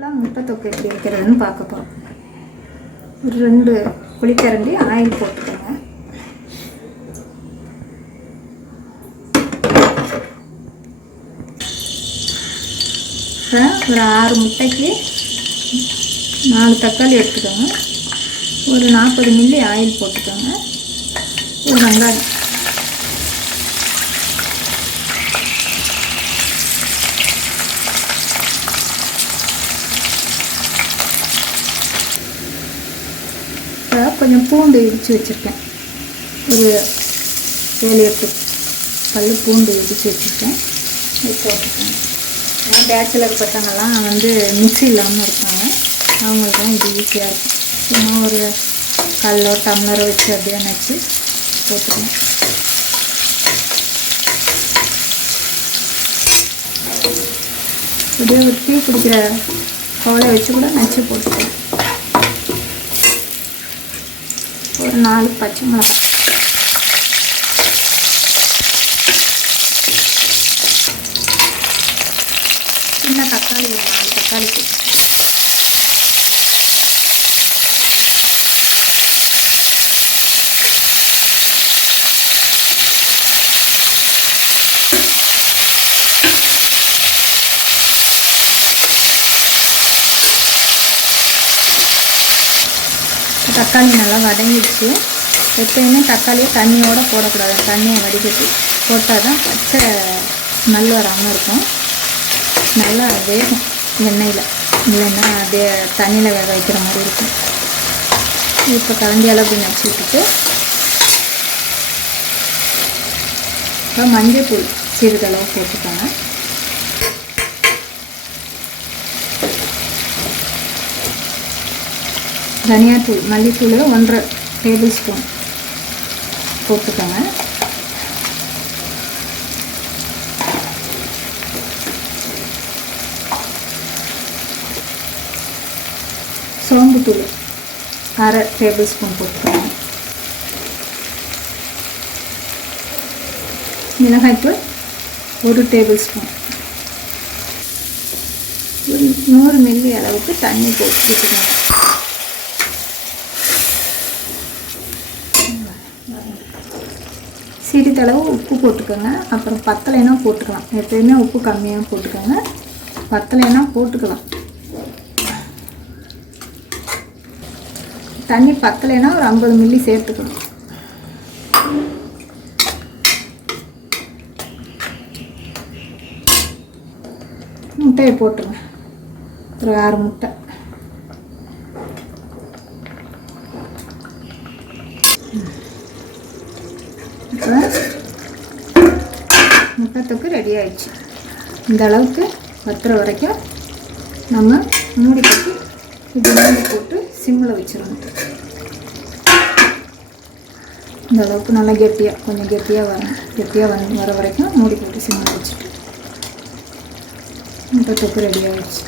சிம்பிளாக முட்டை தொக்கு எப்படி வைக்கிறதுன்னு பார்க்க போகிறோம். ஒரு 2 குழிக்கரண்டி ஆயில் போட்டுக்கோங்க. ஒரு 6 முட்டைக்கு 4 தக்காளி எடுத்துக்கோங்க. ஒரு 40 மில்லி ஆயில் போட்டுக்கோங்க. ஒரு வெங்காயம், கொஞ்சம் பூண்டு இடித்து வச்சுருக்கேன். ஒரு 7-8 பல் பூண்டு இடித்து வச்சுருக்கேன். இது போட்டுக்கோங்க. ஏன்னா பேச்சுலர் பசங்கள்லாம் மிக்ஸி இல்லாமல் இருப்பாங்க, அவங்களுக்குலாம் இது ஈஸியாக இருக்கும். சும்மா ஒரு கல்லோ டம்ளரோ வச்சு அப்படியே நினச்சி போட்டுக்கணும். அப்படியே ஒரு டீ குடிக்கிற கவலை வச்சு கூட நச்சு போட்டுக்கணும். ஒரு 4 பச்சை மிளகாய், சின்ன தக்காளி ஒரு 4 தக்காளி போட்டு, தக்காளி நல்லா வதங்கிடுச்சு. எப்பயுமே தக்காளியை தண்ணியோடு போடக்கூடாது, தண்ணியை வடிகட்டி போட்டால் தான் பச்சை ஸ்மெல் வராமல் இருக்கும். நல்லா வேகும் எண்ணெயில், இல்லைன்னா அப்படியே தண்ணியில் வேக வைக்கிற மாதிரி இருக்கும். இப்போ கரண்டி அளவு நச்சு விட்டுட்டு இப்போ மஞ்சள் சிறிதளவு போட்டுக்கோங்க. தனியாத்தூள், மல்லித்தூள் 1.5 டேபிள் ஸ்பூன் போட்டுக்கோங்க. சோம்புத்தூள் 1/2 டேபிள் ஸ்பூன் போட்டுக்கோங்க. மிளகாய்த்தூள் 1 டேபிள் ஸ்பூன். 100 மில்லி அளவுக்கு தண்ணி போட்டுக்கோங்க. சிறிதளவு உப்பு போட்டுக்கோங்க. அப்புறம் பத்தலைன்னா போட்டுக்கலாம். எப்பயுமே உப்பு கம்மியாக போட்டுக்கோங்க, பத்தலைன்னா போட்டுக்கலாம். தண்ணி பத்தலைன்னா ஒரு 50 மில்லி சேர்த்துக்கணும். முட்டையை போட்டுருங்க. ஒரு 6 முட்டை. முட்டை தொக்கு ரெடி ஆயிடுச்சு. இந்த அளவுக்கு வத்துற வரைக்கும் நம்ம மூடி கட்டி இது மூடி போட்டு சிம்மில் வச்சிடணும். இந்த அளவுக்கு நல்லா கெட்டியாக, கொஞ்சம் கெட்டியாக வர வரைக்கும் மூடி போட்டு சிம்மில் வச்சுட்டு முட்டை தொக்கு ரெடி ஆயிடுச்சு.